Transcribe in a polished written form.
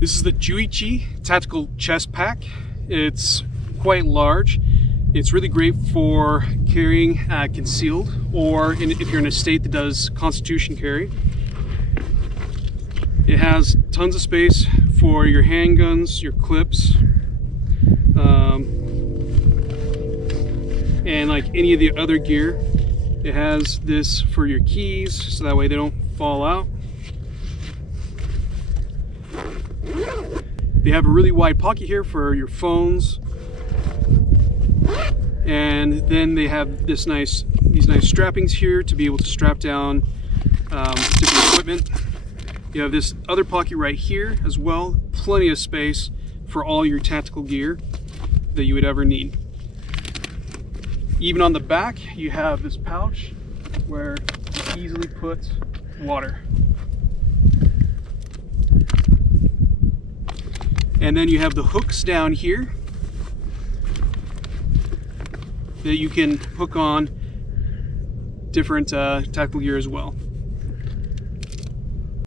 This is the Jueachy Tactical Chest Pack. It's quite large. It's really great for carrying concealed, or if you're in a state that does constitution carry. It has tons of space for your handguns, your clips, and like any of the other gear. It has this for your keys, so that way they don't fall out. They have a really wide pocket here for your phones, and then they have these nice strappings here to be able to strap down different equipment. You have this other pocket right here as well, plenty of space for all your tactical gear that you would ever need. Even on the back, you have this pouch where you easily put water. And then you have the hooks down here that you can hook on different tactical gear as well.